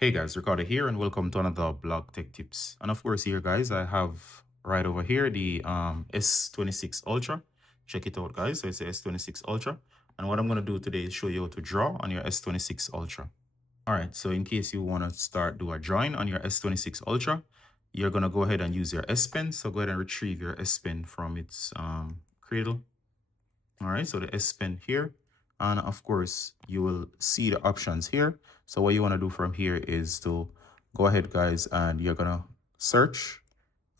Hey guys, Ricardo here and welcome to another blog tech tips. And of course here guys, I have right over here the S26 Ultra. Check it out guys. So it's the S26 Ultra. And what I'm going to do today is show you how to draw on your S26 Ultra. All right, so in case you want to do a drawing on your S26 Ultra, you're going to go ahead and use your S Pen. So go ahead and retrieve your S Pen from its cradle. All right, so the S Pen here. And of course, you will see the options here. So what you want to do from here is to go ahead, guys, and you're going to search.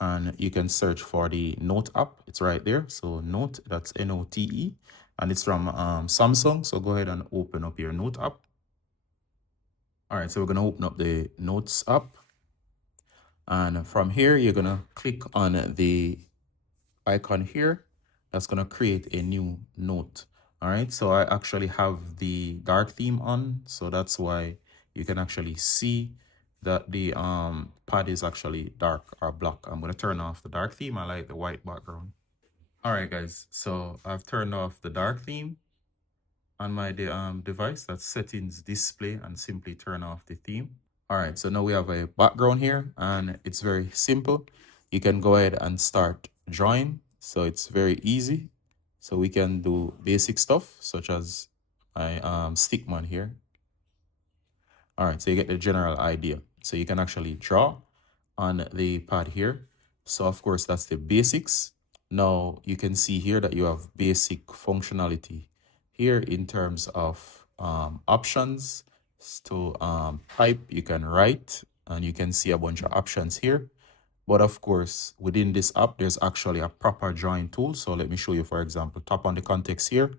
And you can search for the Note app. It's right there. So Note, that's Note. And it's from Samsung. So go ahead and open up your Note app. All right, so we're going to open up the Notes app. And from here, you're going to click on the icon here. That's going to create a new note. All right, so I actually have the dark theme on, so that's why you can actually see that the pad is actually dark or black. I'm going to turn off the dark theme. I like the white background. All right, guys, so I've turned off the dark theme on my device. That's settings, display, and simply turn off the theme. All right, so now we have a background here and it's very simple. You can go ahead and start drawing. So it's very easy. So we can do basic stuff such as my stickman here. All right, so you get the general idea. So you can actually draw on the pad here. So of course, that's the basics. Now you can see here that you have basic functionality here in terms of options to type. You can write and you can see a bunch of options here. But of course, within this app, there's actually a proper drawing tool. So let me show you, for example, tap on the context here.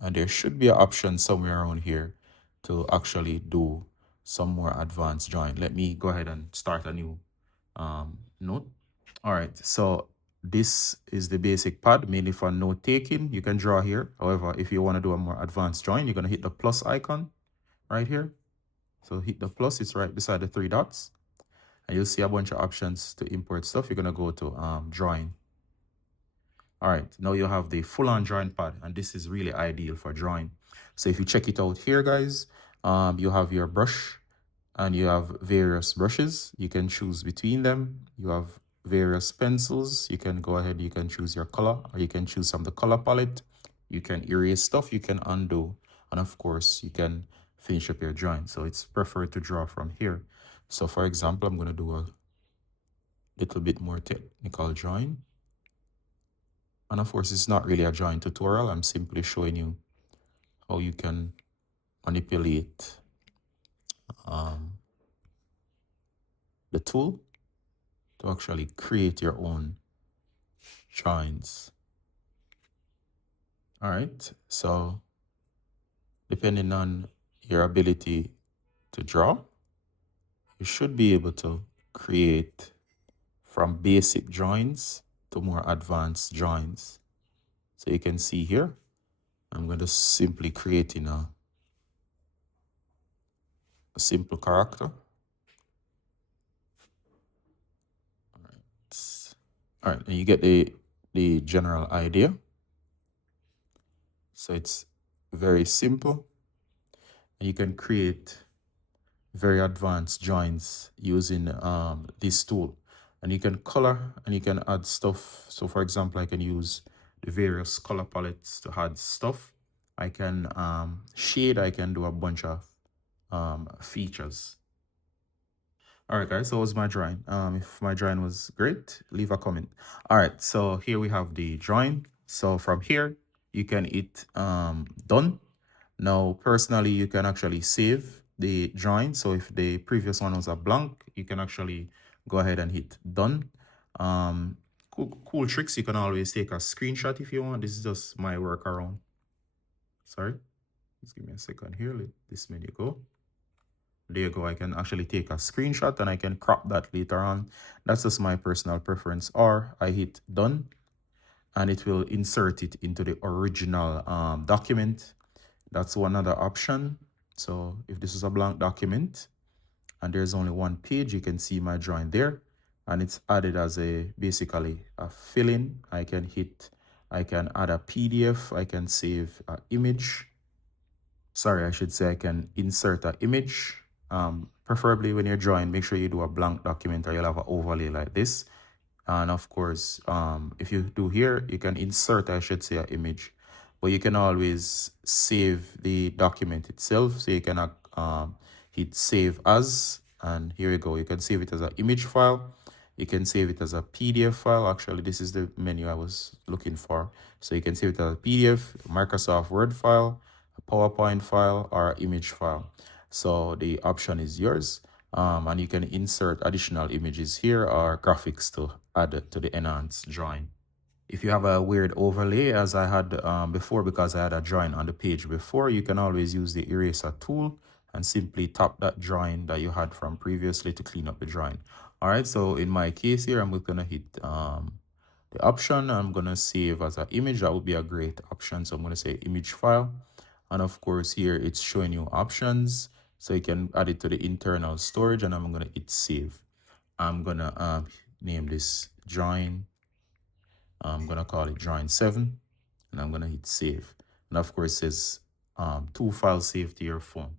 And there should be an option somewhere around here to actually do some more advanced drawing. Let me go ahead and start a new note. All right, so this is the basic pad, mainly for note taking. You can draw here. However, if you want to do a more advanced drawing, you're going to hit the plus icon right here. So hit the plus, it's right beside the three dots. And you'll see a bunch of options to import stuff. You're going to go to drawing. All right, now you have the full-on drawing pad, and this is really ideal for drawing. So if you check it out here, guys, you have your brush and you have various brushes. You can choose between them. You have various pencils. You can go ahead, you can choose your color, or you can choose from the color palette. You can erase stuff, you can undo, and of course, you can finish up your drawing. So it's preferred to draw from here. So for example, I'm going to do a little bit more technical drawing. And of course, it's not really a drawing tutorial. I'm simply showing you how you can manipulate the tool to actually create your own drawings. All right, so depending on your ability to draw, you should be able to create from basic drawings to more advanced drawings. So you can see here, I'm going to simply creating a simple character. All right, and you get the general idea. So it's very simple. And you can create very advanced drawings using this tool. And you can color and you can add stuff. So for example, I can use the various color palettes to add stuff. I can shade, I can do a bunch of features. All right, guys, so was my drawing. If my drawing was great, leave a comment. All right, so here we have the drawing. So from here, you can hit done. Now, personally, you can actually save the drawing. So if the previous one was a blank, you can actually go ahead and hit done. Cool tricks. You can always take a screenshot if you want. This is just my workaround. Sorry, just give me a second here. Let this menu go. There you go. I can actually take a screenshot and I can crop that later on. That's just my personal preference. Or I hit done and it will insert it into the original document. That's one other option. So if this is a blank document and there's only one page, you can see my drawing there. And it's added as basically a fill-in. I can add a PDF. I can save an image. Sorry, I should say I can insert an image. Preferably when you're drawing, make sure you do a blank document or you'll have an overlay like this. And of course, if you do here, you can insert, I should say, an image, but you can always save the document itself. So you can hit save as, and here you go. You can save it as an image file. You can save it as a PDF file. Actually, this is the menu I was looking for. So you can save it as a PDF, Microsoft Word file, a PowerPoint file, or an image file. So the option is yours. And you can insert additional images here or graphics to add to the enhanced drawing. If you have a weird overlay, as I had before, because I had a drawing on the page before, you can always use the eraser tool and simply tap that drawing that you had from previously to clean up the drawing. All right, so in my case here, I'm gonna hit the option. I'm gonna save as an image. That would be a great option. So I'm gonna say image file. And of course here it's showing you options. So you can add it to the internal storage, and I'm gonna hit save. I'm gonna name this drawing. I'm gonna call it drawing 7, and I'm gonna hit save. And of course it says 2 files saved to your phone.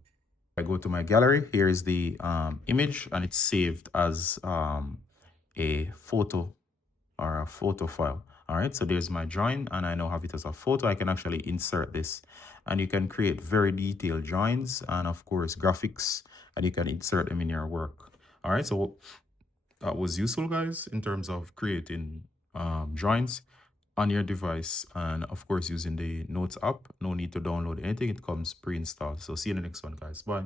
I go to my gallery, here is the image, and it's saved as a photo or a photo file. All right, so there's my drawing, and I now have it as a photo. I can actually insert this, and you can create very detailed drawings and of course graphics, and you can insert them in your work. All right, so that was useful, guys, in terms of creating drawings on your device, and of course using the Notes app. No need to download anything, it comes pre-installed. So see you in the next one, guys. Bye.